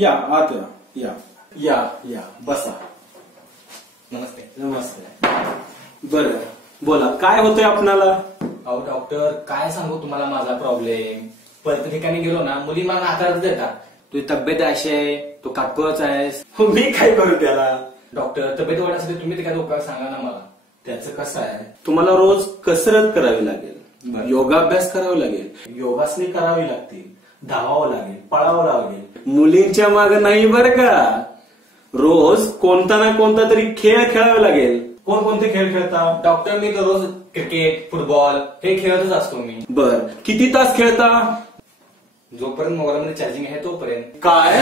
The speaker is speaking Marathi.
या आत या या या बसा. नमस्ते. नमस्ते. बरं बोला, काय होतंय आपणाला? अहो डॉक्टर, काय सांगू तुम्हाला माझा प्रॉब्लेम. परत ठिकाणी गेलो ना, मुली मला नाकारच देतात. तुझी तब्येत अशी आहे, तू काटकोळच आहेस. मी काय करू त्याला? डॉक्टर, तब्येत वाढण्यासाठी तुम्ही ते काय उपाय सांगा ना मला. त्याचं कसं आहे, तुम्हाला रोज कसरत करावी लागेल, योगाभ्यास करावा लागेल, योगासने करावी लागतील, धावावं लागेल, पळावं लागेल. मुलींच्या मागे नाही बरं का. रोज कोणता ना कोणता तरी खेळ खेळावा लागेल. कोणकोणते खेळ खेळता? डॉक्टर, मी तर रोज क्रिकेट, फुटबॉल हे खेळतच असतो मी. बर, किती तास खेळता? जोपर्यंत मोबाईलमध्ये चार्जिंग आहे तोपर्यंत. काय?